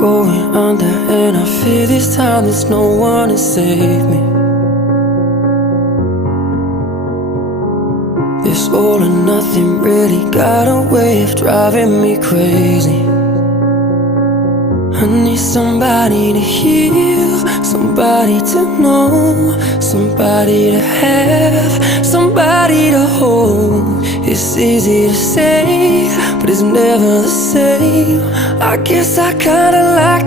going under, and I fear this time there's no one to save me. This all or nothing really got a way of driving me crazy. I need somebody to heal, somebody to know, somebody to have, somebody to hold. It's easy to say, but it's never the same. I guess I kinda like